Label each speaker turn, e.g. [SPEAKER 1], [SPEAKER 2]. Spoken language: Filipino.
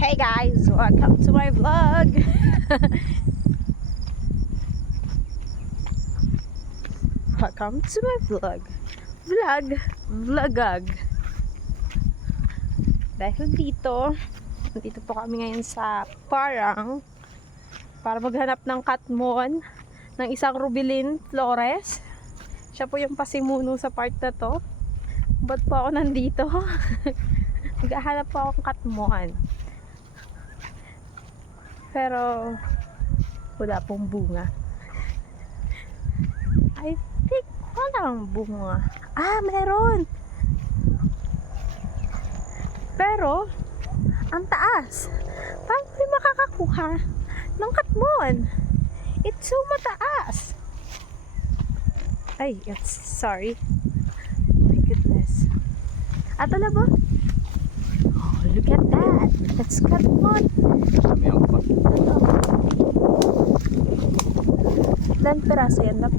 [SPEAKER 1] Hey guys, welcome to my vlog. welcome to my vlog. Vlog, vlogag. Dahil dito, dito po kami ngayon sa Parang para maghanap ng katmon ng isang Rubilin Flores. Siya po yung pasimuno sa part na to. Ba't po ako nandito? Maghahanap po ako ng katmon. Pero wala pong bunga. I think walang bunga. Ah, meron! Pero, ang taas. Paano kayo makakakuha ng katmon? It's so mataas. Ay, it's, sorry. My goodness. At alam mo? That's katmon.
[SPEAKER 2] Kami ako pa.
[SPEAKER 1] Ilan peraso yan? Nap?